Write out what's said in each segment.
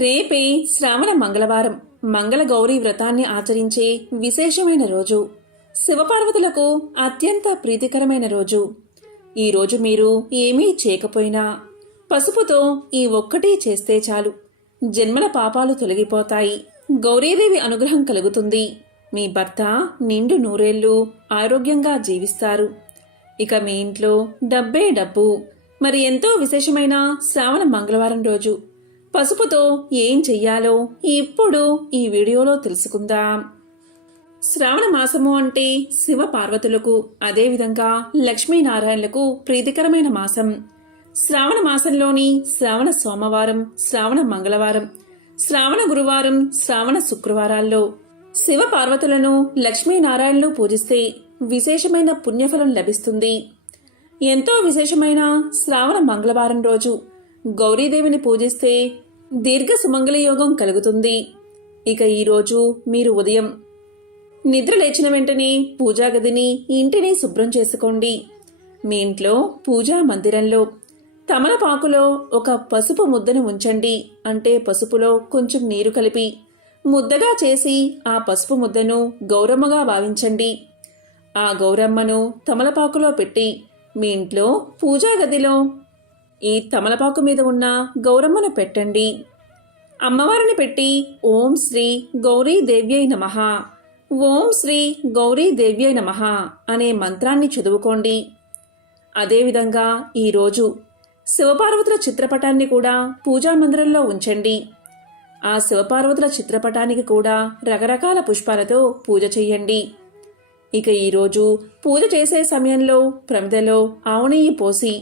రేపే శ్రావణ మంగళవారం మంగళగౌరీ వ్రతాన్ని ఆచరించే విశేషమైన రోజు. శివపార్వతులకు అత్యంత ప్రీతికరమైన రోజు. ఈ రోజు మీరు ఏమీ చేయకపోయినా పసుపుతో ఈ ఒక్కటి చేస్తే చాలు, జన్మల పాపాలు తొలగిపోతాయి, గౌరీదేవి అనుగ్రహం కలుగుతుంది. మీ భర్త నిండు నూరేళ్లు ఆరోగ్యంగా జీవిస్తారు. ఇక మీ ఇంట్లో డబ్బే డబ్బు. మరి ఎంతో విశేషమైన శ్రావణ మంగళవారం రోజు పసుపుతో ఏం చెయ్యాలో ఇప్పుడు ఈ వీడియోలో తెలుసుకుందాం. శ్రావణ మాసము అంటే శివ పార్వతులకు, అదేవిధంగా లక్ష్మీనారాయణలకు ప్రీతికరమైన మాసం. శ్రావణ మాసంలోని శ్రావణ సోమవారం, శ్రావణ మంగళవారం, శ్రావణ గురువారం, శ్రావణ శుక్రవారాల్లో శివ పార్వతులను లక్ష్మీనారాయణలు పూజిస్తే విశేషమైన పుణ్యఫలం లభిస్తుంది. ఎంతో విశేషమైన శ్రావణ మంగళవారం రోజు గౌరీదేవిని పూజిస్తే దీర్ఘ సుమంగళ యోగం కలుగుతుంది. ఇక ఈరోజు మీరు ఉదయం నిద్ర లేచిన వెంటనే పూజా గదిని, ఇంటిని శుభ్రం చేసుకోండి. మీ ఇంట్లో పూజా మందిరంలో తమలపాకులో ఒక పసుపు ముద్దను ఉంచండి. అంటే పసుపులో కొంచెం నీరు కలిపి ముద్దగా చేసి ఆ పసుపు ముద్దను గౌరమ్మగా భావించండి. ఆ గౌరమ్మను తమలపాకులో పెట్టి మీ ఇంట్లో పూజా గదిలో ఈ తమలపాకు మీద ఉన్న గౌరమ్మను పెట్టండి. అమ్మవారిని పెట్టి ఓం శ్రీ గౌరీదేవ్యై నమః, ఓం శ్రీ గౌరీదేవ్యై నమః అనే మంత్రాన్ని చదువుకోండి. అదేవిధంగా ఈరోజు శివపార్వతుల చిత్రపటాన్ని కూడా పూజా మందిరంలో ఉంచండి. ఆ శివపార్వతుల చిత్రపటానికి కూడా రకరకాల పుష్పాలతో పూజ చెయ్యండి. ఇక ఈరోజు పూజ చేసే సమయంలో ప్రమిదలో ఆవు నెయ్యి పోసి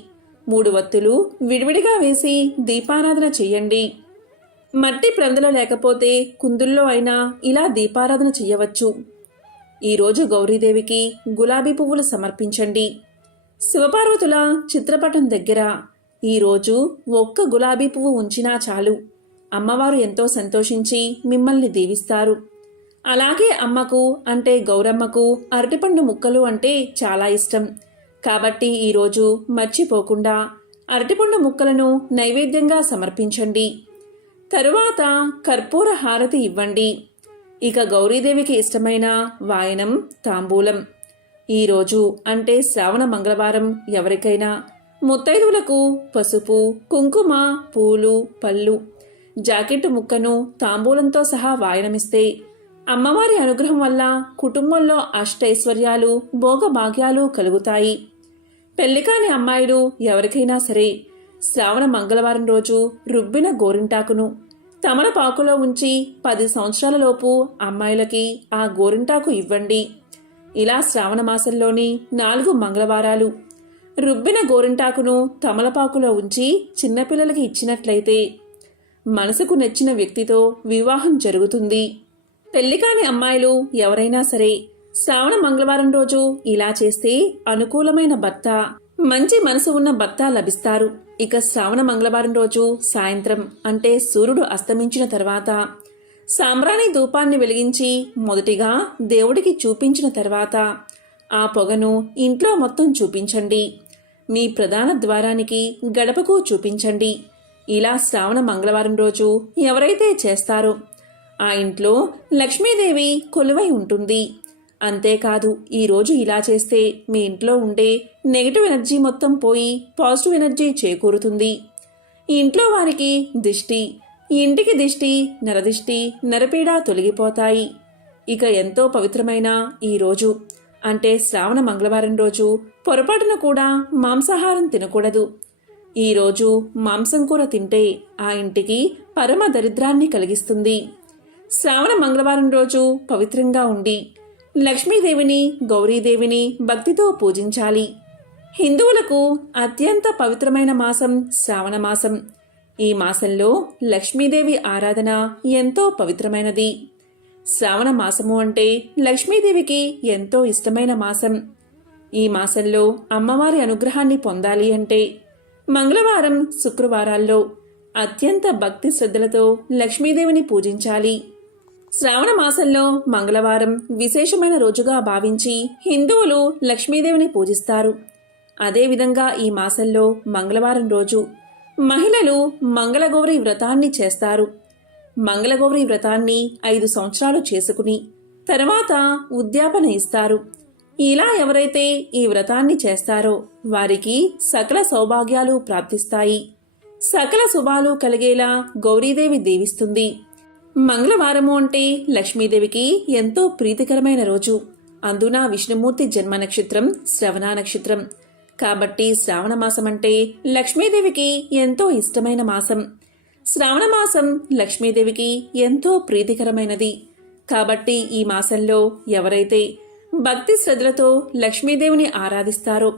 3 వత్తులు విడివిడిగా వేసి దీపారాధన చెయ్యండి. మట్టి ప్రమిదలో లేకపోతే కుందుల్లో అయినా ఇలా దీపారాధన చెయ్యవచ్చు. ఈరోజు గౌరీదేవికి గులాబీ పువ్వులు సమర్పించండి. శివపార్వతుల చిత్రపటం దగ్గర ఈరోజు ఒక్క గులాబీ పువ్వు ఉంచినా చాలు, అమ్మవారు ఎంతో సంతోషించి మిమ్మల్ని దీవిస్తారు. అలాగే అమ్మకు అంటే గౌరమ్మకు అరటిపండు ముక్కలు అంటే చాలా ఇష్టం. కాబట్టి ఈరోజు మర్చిపోకుండా అరటిపండు ముక్కలను నైవేద్యంగా సమర్పించండి. తరువాత కర్పూర హారతి ఇవ్వండి. ఇక గౌరీదేవికి ఇష్టమైన వాయనం, తాంబూలం. ఈరోజు అంటే శ్రావణ మంగళవారం ఎవరికైనా ముత్తైదువులకు పసుపు, కుంకుమ, పూలు, పళ్ళు, జాకెట్టు ముక్కను తాంబూలంతో సహా వాయనమిస్తే అమ్మవారి అనుగ్రహం వల్ల కుటుంబంలో అష్టైశ్వర్యాలు, భోగభాగ్యాలు కలుగుతాయి. పెళ్లికాని అమ్మాయిలు ఎవరికైనా సరే శ్రావణ మంగళవారం రోజు రుబ్బిన గోరింటాకును తమలపాకులో ఉంచి 10 సంవత్సరాలలోపు అమ్మాయిలకి ఆ గోరింటాకు ఇవ్వండి. ఇలా శ్రావణ మాసంలోని 4 మంగళవారాలు రుబ్బిన గోరింటాకును తమలపాకులో ఉంచి చిన్నపిల్లలకి ఇచ్చినట్లయితే మనసుకు నచ్చిన వ్యక్తితో వివాహం జరుగుతుంది. పెళ్లికాని అమ్మాయిలు ఎవరైనా సరే శ్రావణ మంగళవారం రోజు ఇలా చేస్తే అనుకూలమైన భర్త, మంచి మనసు ఉన్న భర్త లభిస్తారు. ఇక శ్రావణ మంగళవారం రోజు సాయంత్రం అంటే సూర్యుడు అస్తమించిన తర్వాత సాంబ్రాణి ధూపాన్ని వెలిగించి మొదటిగా దేవుడికి చూపించిన తర్వాత ఆ పొగను ఇంట్లో మొత్తం చూపించండి. మీ ప్రధాన ద్వారానికి, గడపకు చూపించండి. ఇలా శ్రావణ మంగళవారం రోజు ఎవరైతే చేస్తారో ఆ ఇంట్లో లక్ష్మీదేవి కొలువై ఉంటుంది. అంతేకాదు ఈరోజు ఇలా చేస్తే మీ ఇంట్లో ఉండే నెగిటివ్ ఎనర్జీ మొత్తం పోయి పాజిటివ్ ఎనర్జీ చేకూరుతుంది. ఈ ఇంట్లో వారికి దిష్టి, ఇంటికి దిష్టి, నరదిష్టి, నరపీడ తొలగిపోతాయి. ఇక ఎంతో పవిత్రమైన ఈ రోజు అంటే శ్రావణ మంగళవారం రోజు పొరపాటున కూడా మాంసాహారం తినకూడదు. ఈరోజు మాంసం కూర తింటే ఆ ఇంటికి పరమ దరిద్రాన్ని కలిగిస్తుంది. శ్రావణ మంగళవారం రోజు పవిత్రంగా ఉండి లక్ష్మీదేవిని, గౌరీదేవిని భక్తితో పూజించాలి. హిందువులకు అత్యంత పవిత్రమైన మాసం శ్రావణ మాసం. ఈ మాసంలో లక్ష్మీదేవి ఆరాధన ఎంతో పవిత్రమైనది. శ్రావణ మాసము అంటే లక్ష్మీదేవికి ఎంతో ఇష్టమైన మాసం. ఈ మాసంలో అమ్మవారి అనుగ్రహాన్ని పొందాలి అంటే మంగళవారం, శుక్రవారాల్లో అత్యంత భక్తి శ్రద్ధలతో లక్ష్మీదేవిని పూజించాలి. శ్రావణ మాసంలో మంగళవారం విశేషమైన రోజుగా భావించి హిందువులు లక్ష్మీదేవిని పూజిస్తారు. అదేవిధంగా ఈ మాసంలో మంగళవారం రోజు మహిళలు మంగళగౌరి వ్రతాన్ని చేస్తారు. మంగళగౌరి వ్రతాన్ని 5 సంవత్సరాలు చేసుకుని తర్వాత ఉద్యాపన ఇస్తారు. ఇలా ఎవరైతే ఈ వ్రతాన్ని చేస్తారో వారికి సకల సౌభాగ్యాలు ప్రాప్తిస్తాయి. సకల శుభాలు కలిగేలా గౌరీదేవి దీవిస్తుంది. మంగళవారము అంటే లక్ష్మీదేవికి ఎంతో ప్రీతికరమైన రోజు. అందున విష్ణుమూర్తి జన్మ నక్షత్రం శ్రవణ నక్షత్రం. కాబట్టి శ్రావణ మాసం అంటే లక్ష్మీదేవికి ఎంతో ఇష్టమైన మాసం. శ్రావణ మాసం లక్ష్మీదేవికి ఎంతో ప్రీతికరమైనది. కాబట్టి ఈ మాసంలో ఎవరైతే భక్తి శ్రద్ధలతో లక్ష్మీదేవిని ఆరాధిస్తారో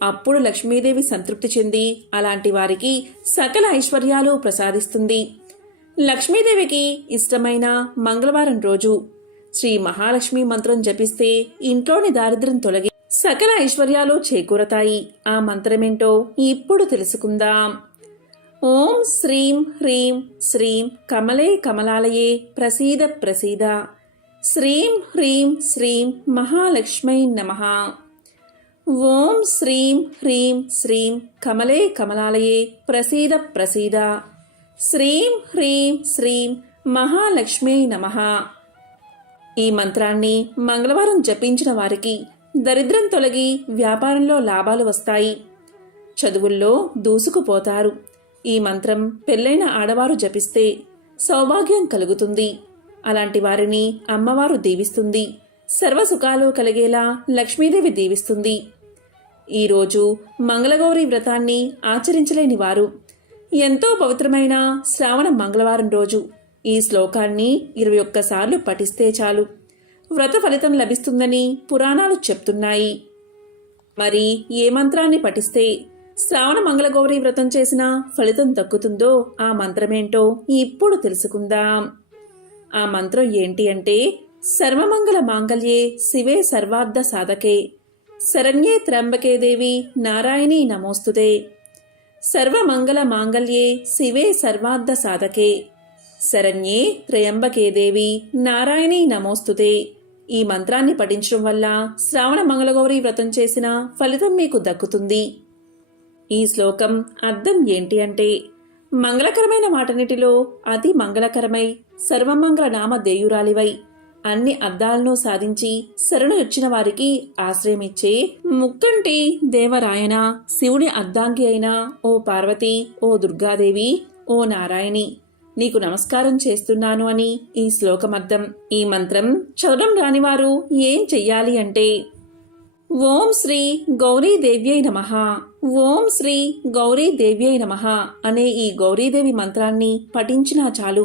అప్పుడు లక్ష్మీదేవి సంతృప్తి చెంది అలాంటి వారికి సకల ఐశ్వర్యాలు ప్రసాదిస్తుంది. లక్ష్మీదేవికి ఇష్టమైన మంగళవారం రోజు శ్రీ మహాలక్ష్మి మంత్రం జపిస్తే ఇంట్లోని దారిద్ర్యం తొలగి సకల ఐశ్వర్యాలు చేకూరతాయి. ఆ మంత్రమేంటో ఇప్పుడు తెలుసుకుందాం. ఓం శ్రీం హ్రీం శ్రీం కమలే కమలాలయే ప్రసీద ప్రసీద. శ్రీం హ్రీం శ్రీం మహాలక్ష్మై నమః. ఓం శ్రీం హ్రీం శ్రీం కమలే కమలాలయే ప్రసీద ప్రసీద. శ్రీం హ్రీం శ్రీం మహాలక్ష్మీ నమః. ఈ మంత్రాన్ని మంగళవారం జపించిన వారికి దరిద్రం తొలగి వ్యాపారంలో లాభాలు వస్తాయి. చదువుల్లో దూసుకుపోతారు. ఈ మంత్రం పెళ్లైన ఆడవారు జపిస్తే సౌభాగ్యం కలుగుతుంది. అలాంటి వారిని అమ్మవారు దీవిస్తుంది. సర్వసుఖాలు కలిగేలా లక్ష్మీదేవి దీవిస్తుంది. ఈరోజు మంగళగౌరి వ్రతాన్ని ఆచరించలేని వారు ఎంతో పవిత్రమైన శ్రావణ మంగళవారం రోజు ఈ శ్లోకాన్ని 21 సార్లు పఠిస్తే చాలు వ్రత ఫలితం లభిస్తుందని పురాణాలు చెప్తున్నాయి. మరి ఏ మంత్రాన్ని పఠిస్తే శ్రావణ మంగళగౌరి వ్రతం చేసిన ఫలితం దక్కుతుందో ఆ మంత్రమేంటో ఇప్పుడు తెలుసుకుందాం. ఆ మంత్రం ఏంటి అంటే సర్వమంగళ మాంగళ్యే శివే సర్వార్థ సాధకే శరణ్యే త్ర్యంబకే దేవి నారాయణీ నమోస్తుతే. సర్వమంగళ మాంగళ్యే శివే సర్వార్థ సాధకే శరణ్యే త్రయంబకే దేవి నారాయణీ నమోస్తుతే. ఈ మంత్రాన్ని పఠించడం వల్ల శ్రావణ మంగళగౌరి వ్రతం చేసిన ఫలితం మీకు దక్కుతుంది. ఈ శ్లోకం అర్థం ఏంటి అంటే మంగళకరమైన వాటన్నిటిలో అతి మంగళకరమై సర్వమంగళ నామ దేయురాలివై అన్ని అర్థాలను సాధించి శరణు వచ్చిన వారికి ఆశ్రయమిచ్చే ముక్కంటి దేవరాయన శివుని అర్ధాంగి అయిన ఓ పార్వతి, ఓ దుర్గాదేవి, ఓ నారాయణి నీకు నమస్కారం చేస్తున్నాను అని ఈ శ్లోకమర్థం. ఈ మంత్రం చదవడం రానివారు ఏం చెయ్యాలి అంటే ఓం శ్రీ గౌరీదేవ్యై నమః, ఓం శ్రీ గౌరీదేవ్యై నమః అనే ఈ గౌరీదేవి మంత్రాన్ని పఠించినా చాలు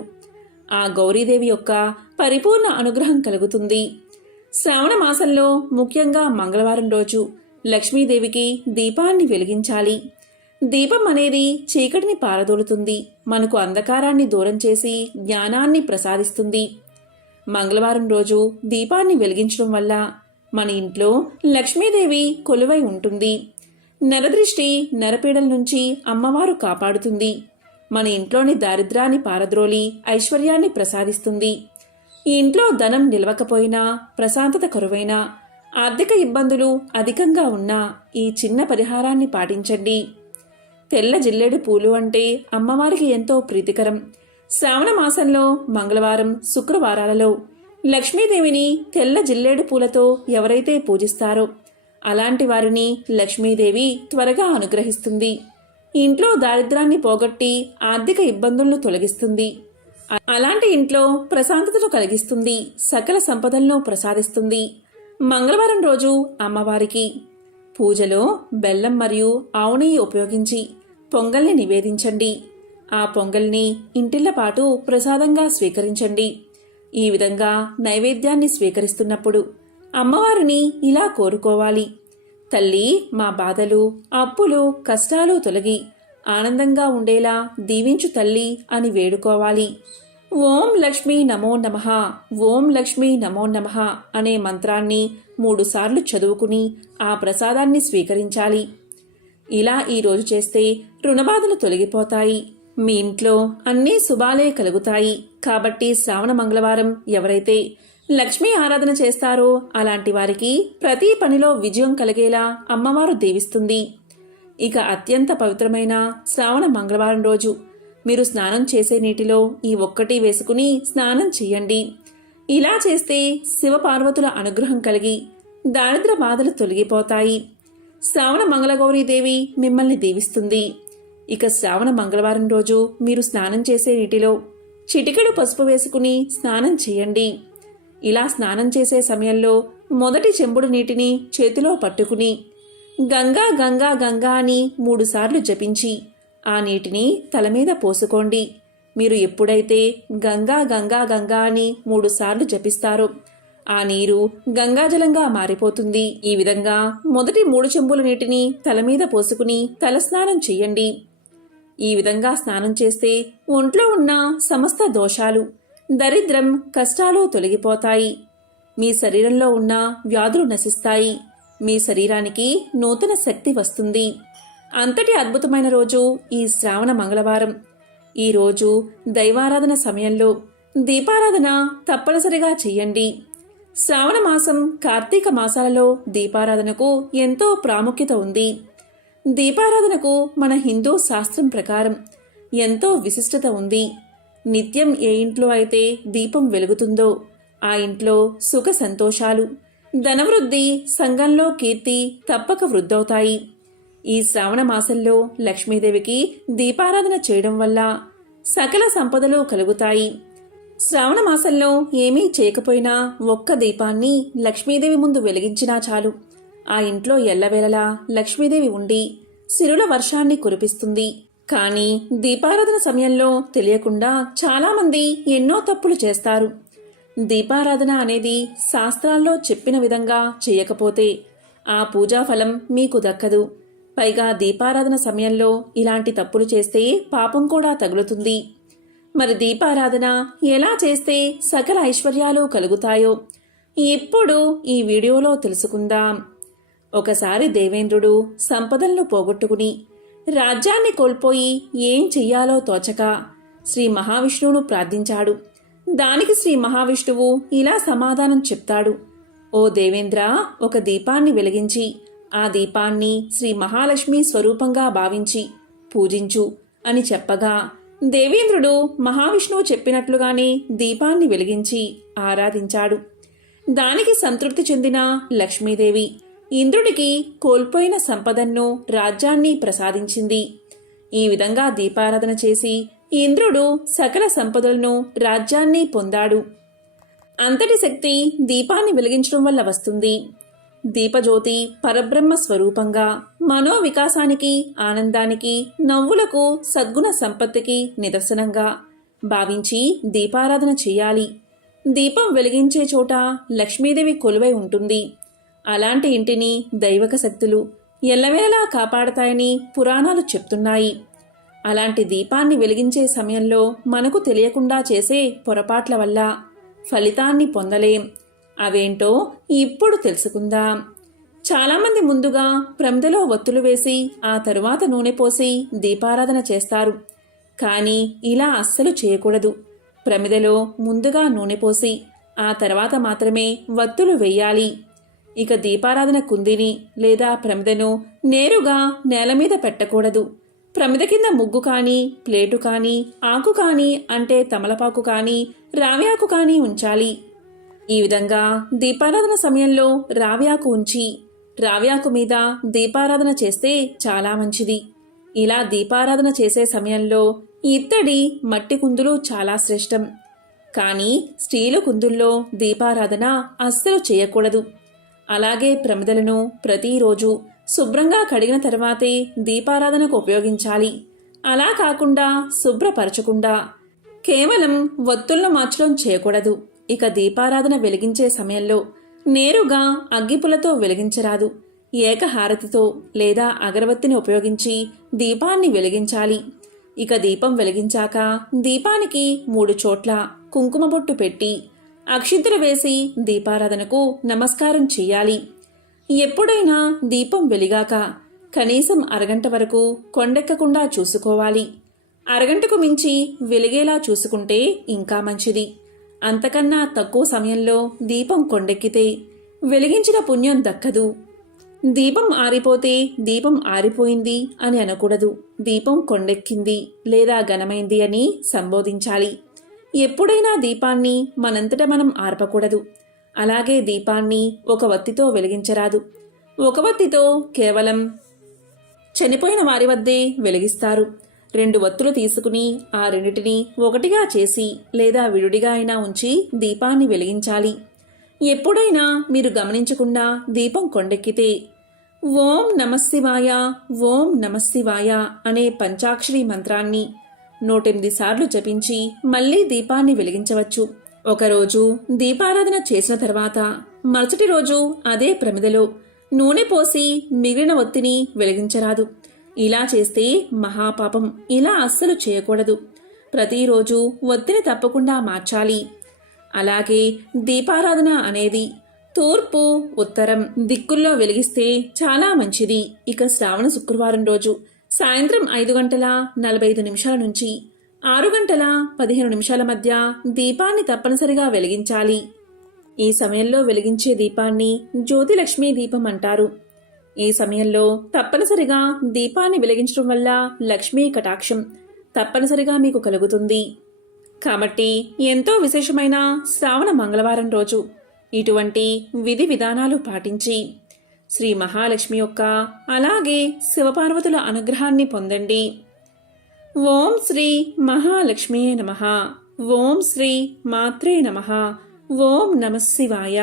ఆ గౌరీదేవి యొక్క పరిపూర్ణ అనుగ్రహం కలుగుతుంది. శ్రావణ మాసంలో ముఖ్యంగా మంగళవారం రోజు లక్ష్మీదేవికి దీపాన్ని వెలిగించాలి. దీపం అనేది చీకటిని పారదోలుతుంది, మనకు అంధకారాన్ని దూరం చేసి జ్ఞానాన్ని ప్రసాదిస్తుంది. మంగళవారం రోజు దీపాన్ని వెలిగించడం వల్ల మన ఇంట్లో లక్ష్మీదేవి కొలువై ఉంటుంది. నరదృష్టి నరపీడల నుంచి అమ్మవారు కాపాడుతుంది. మన ఇంట్లోని దారిద్రాన్ని పారద్రోలి ఐశ్వర్యాన్ని ప్రసాదిస్తుంది. ఈ ఇంట్లో ధనం నిలవకపోయినా, ప్రశాంతత కరువైనా, ఆర్థిక ఇబ్బందులు అధికంగా ఉన్నా ఈ చిన్న పరిహారాన్ని పాటించండి. తెల్ల జిల్లేడు పూలు అంటే అమ్మవారికి ఎంతో ప్రీతికరం. శ్రావణ మాసంలో మంగళవారం, శుక్రవారాలలో లక్ష్మీదేవిని తెల్ల జిల్లేడు పూలతో ఎవరైతే పూజిస్తారో అలాంటి వారిని లక్ష్మీదేవి త్వరగా అనుగ్రహిస్తుంది. ఇంట్లో దారిద్రాన్ని పోగొట్టి ఆర్థిక ఇబ్బందులను తొలగిస్తుంది. అలాంటి ఇంట్లో ప్రశాంతతను కలిగిస్తుంది. సకల సంపదలను ప్రసాదిస్తుంది. మంగళవారం రోజు అమ్మవారికి పూజలో బెల్లం మరియు ఆవు నెయ్యి ఉపయోగించి పొంగల్ని నివేదించండి. ఆ పొంగల్ని ఇంటిళ్లపాటు ప్రసాదంగా స్వీకరించండి. ఈ విధంగా నైవేద్యాన్ని స్వీకరిస్తున్నప్పుడు అమ్మవారిని ఇలా కోరుకోవాలి. తల్లి, మా బాధలు, అప్పులు, కష్టాలు తొలగి ఆనందంగా ఉండేలా దీవించు తల్లి అని వేడుకోవాలి. ఓం లక్ష్మీ నమో నమః, ఓం లక్ష్మీ నమో నమః అనే మంత్రాన్ని 3 సార్లు చదువుకుని ఆ ప్రసాదాన్ని స్వీకరించాలి. ఇలా ఈరోజు చేస్తే రుణబాధలు తొలగిపోతాయి. మీ ఇంట్లో అన్నీ శుభాలే కలుగుతాయి. కాబట్టి శ్రావణ మంగళవారం ఎవరైతే లక్ష్మీ ఆరాధన చేస్తారో అలాంటి వారికి ప్రతి పనిలో విజయం కలిగేలా అమ్మవారు దీవిస్తుంది. ఇక అత్యంత పవిత్రమైన శ్రావణ మంగళవారం రోజు మీరు స్నానం చేసే నీటిలో ఈ ఒక్కటి వేసుకుని స్నానం చెయ్యండి. ఇలా చేస్తే శివపార్వతుల అనుగ్రహం కలిగి దారిద్ర బాధలు తొలగిపోతాయి. శ్రావణ మంగళగౌరీదేవి మిమ్మల్ని దీవిస్తుంది. ఇక శ్రావణ మంగళవారం రోజు మీరు స్నానం చేసే నీటిలో చిటికెడు పసుపు వేసుకుని స్నానం చేయండి. ఇలా స్నానం చేసే సమయంలో మొదటి చెంబుడు నీటిని చేతిలో పట్టుకుని గంగా గంగా గంగా అని 3 సార్లు జపించి ఆ నీటిని తల మీద పోసుకోండి. మీరు ఎప్పుడైతే గంగా గంగా గంగా అని 3 సార్లు జపిస్తారో ఆ నీరు గంగాజలంగా మారిపోతుంది. ఈ విధంగా మొదటి 3 చెంబుల నీటిని తల మీద పోసుకుని తలస్నానం చెయ్యండి. ఈ విధంగా స్నానం చేస్తే ఒంట్లో ఉన్న సమస్త దోషాలు, దరిద్రం, కష్టాలు తొలగిపోతాయి. మీ శరీరంలో ఉన్న వ్యాధులు నశిస్తాయి. మీ శరీరానికి నూతన శక్తి వస్తుంది. అంతటి అద్భుతమైన రోజు ఈ శ్రావణ మంగళవారం. ఈ రోజు దైవారాధన సమయంలో దీపారాధన తప్పనిసరిగా చెయ్యండి. శ్రావణ మాసం, కార్తీక మాసాలలో దీపారాధనకు ఎంతో ప్రాముఖ్యత ఉంది. దీపారాధనకు మన హిందూ శాస్త్రం ప్రకారం ఎంతో విశిష్టత ఉంది. నిత్యం ఏ ఇంట్లో అయితే దీపం వెలుగుతుందో ఆ ఇంట్లో సుఖ సంతోషాలు, ధనవృద్ధి, సంఘంలో కీర్తి తప్పక వృద్ధవుతాయి. ఈ శ్రావణ మాసంలో లక్ష్మీదేవికి దీపారాధన చేయడం వల్ల సకల సంపదలు కలుగుతాయి. శ్రావణ మాసంలో ఏమీ చేయకపోయినా ఒక్క దీపాన్ని లక్ష్మీదేవి ముందు వెలిగించినా చాలు. ఆ ఇంట్లో ఎల్లవేళలా లక్ష్మీదేవి ఉండి సిరుల వర్షాన్ని కురిపిస్తుంది. కానీ దీపారాధన సమయంలో తెలియకుండా చాలామంది ఎన్నో తప్పులు చేస్తారు. దీపారాధన అనేది శాస్త్రాల్లో చెప్పిన విధంగా చేయకపోతే ఆ పూజా ఫలం మీకు దక్కదు. పైగా దీపారాధన సమయంలో ఇలాంటి తప్పులు చేస్తే పాపం కూడా తగులుతుంది. మరి దీపారాధన ఎలా చేస్తే సకల ఐశ్వర్యాలు కలుగుతాయో ఇప్పుడు ఈ వీడియోలో తెలుసుకుందాం. ఒకసారి దేవేంద్రుడు సంపదలను పోగొట్టుకుని రాజ్యాన్ని కోల్పోయి ఏం చెయ్యాలో తోచక శ్రీ మహావిష్ణువును ప్రార్థించాడు. దానికి శ్రీ మహావిష్ణువు ఇలా సమాధానం చెప్తాడు. ఓ దేవేంద్ర, ఒక దీపాన్ని వెలిగించి ఆ దీపాన్ని శ్రీ మహాలక్ష్మి స్వరూపంగా భావించి పూజించు అని చెప్పగా దేవేంద్రుడు మహావిష్ణువు చెప్పినట్లుగానే దీపాన్ని వెలిగించి ఆరాధించాడు. దానికి సంతృప్తి చెందిన లక్ష్మీదేవి ఇంద్రుడికి కోల్పోయిన సంపదను, రాజ్యాన్ని ప్రసాదించింది. ఈ విధంగా దీపారాధన చేసి ఇంద్రుడు సకల సంపదలను, రాజ్యాన్ని పొందాడు. అంతటి శక్తి దీపాన్ని వెలిగించడం వల్ల వస్తుంది. దీపజ్యోతి పరబ్రహ్మ స్వరూపంగా మనోవికాసానికి, ఆనందానికి, నవ్వులకు, సద్గుణ సంపత్తికి నిదర్శనంగా భావించి దీపారాధన చేయాలి. దీపం వెలిగించే చోట లక్ష్మీదేవి కొలువై ఉంటుంది. అలాంటి ఇంటిని దైవక శక్తులు ఎల్లవేళలా కాపాడతాయని పురాణాలు చెప్తున్నాయి. అలాంటి దీపాన్ని వెలిగించే సమయంలో మనకు తెలియకుండా చేసే పొరపాట్ల వల్ల ఫలితాన్ని పొందలేం. అవేంటో ఇప్పుడు తెలుసుకుందాం. చాలామంది ముందుగా ప్రమిదలో ఒత్తులు వేసి ఆ తరువాత నూనె పోసి దీపారాధన చేస్తారు. కానీ ఇలా అస్సలు చేయకూడదు. ప్రమిదలో ముందుగా నూనె పోసి ఆ తర్వాత మాత్రమే వత్తులు వేయాలి. ఇక దీపారాధన కుందిని లేదా ప్రమిదను నేరుగా నేల మీద పెట్టకూడదు. ప్రమిద కింద ముగ్గు కానీ, ప్లేటు కానీ, ఆకు కానీ అంటే తమలపాకు కానీ, రావ్యాకు కానీ ఉంచాలి. ఈ విధంగా దీపారాధన సమయంలో రావ్యాకు ఉంచి రావ్యాకు మీద దీపారాధన చేస్తే చాలా మంచిది. ఇలా దీపారాధన చేసే సమయంలో ఇత్తడి, మట్టి కుందులు చాలా శ్రేష్టం. కానీ స్టీలు కుందుల్లో దీపారాధన అస్సలు చేయకూడదు. అలాగే ప్రమిదలను ప్రతిరోజు శుభ్రంగా కడిగిన తర్వాతే దీపారాధనకు ఉపయోగించాలి. అలా కాకుండా శుభ్రపరచకుండా కేవలం వత్తులను మార్చడం చేయకూడదు. ఇక దీపారాధన వెలిగించే సమయంలో నేరుగా అగ్గిపుల్లతో వెలిగించరాదు. ఏకహారతితో లేదా అగరబత్తిని ఉపయోగించి దీపాన్ని వెలిగించాలి. ఇక దీపం వెలిగించాక దీపానికి 3 చోట్ల కుంకుమ బొట్టు పెట్టి అక్షింతలు వేసి దీపారాధనకు నమస్కారం చెయ్యాలి. ఎప్పుడైనా దీపం వెలిగాక కనీసం అరగంట వరకు కొండెక్కకుండా చూసుకోవాలి. అరగంటకు మించి వెలిగేలా చూసుకుంటే ఇంకా మంచిది. అంతకన్నా తక్కువ సమయంలో దీపం కొండెక్కితే వెలిగించిన పుణ్యం దక్కదు. దీపం ఆరిపోతే దీపం ఆరిపోయింది అని అనకూడదు. దీపం కొండెక్కింది లేదా ఘనమైంది అని సంబోధించాలి. ఎప్పుడైనా దీపాన్ని మనంతట మనం ఆర్పకూడదు. అలాగే దీపాన్ని ఒక వత్తితో వెలిగించరాదు. ఒక వత్తితో కేవలం చనిపోయిన వారి వద్దే వెలిగిస్తారు. 2 వత్తులు తీసుకుని ఆ రెండిటిని ఒకటిగా చేసి లేదా విడిగా అయినా ఉంచి దీపాన్ని వెలిగించాలి. ఎప్పుడైనా మీరు గమనించకుండా దీపం కొండెక్కితే ఓం నమశివాయ ఓం నమశివాయ అనే పంచాక్షరి మంత్రాన్ని 108 సార్లు జపించి మళ్లీ దీపాన్ని వెలిగించవచ్చు. ఒకరోజు దీపారాధన చేసిన తర్వాత మరుసటి రోజు అదే ప్రమిదలో నూనె పోసి మిగిలిన ఒత్తిని వెలిగించరాదు. ఇలా చేస్తే మహాపాపం. ఇలా అస్సలు చేయకూడదు. ప్రతిరోజు ఒత్తిని తప్పకుండా మార్చాలి. అలాగే దీపారాధన అనేది తూర్పు, ఉత్తరం దిక్కుల్లో వెలిగిస్తే చాలా మంచిది. ఇక శ్రావణ శుక్రవారం రోజు సాయంత్రం 5:45 నుంచి 6:15 మధ్య దీపాన్ని తప్పనిసరిగా వెలిగించాలి. ఈ సమయంలో వెలిగించే దీపాన్ని జ్యోతిలక్ష్మీ దీపం అంటారు. ఈ సమయంలో తప్పనిసరిగా దీపాన్ని వెలిగించడం వల్ల లక్ష్మీ కటాక్షం తప్పనిసరిగా మీకు కలుగుతుంది. కాబట్టి ఎంతో విశేషమైన శ్రావణ మంగళవారం రోజు ఇటువంటి విధి విధానాలు పాటించి శ్రీ మహాలక్ష్మి యొక్క అలాగే శివపార్వతుల అనుగ్రహాన్ని పొందండి. ఓం శ్రీ మహాలక్ష్మీ నమః. ఓం శ్రీ మాత్రే నమః. ఓం నమః శివాయ.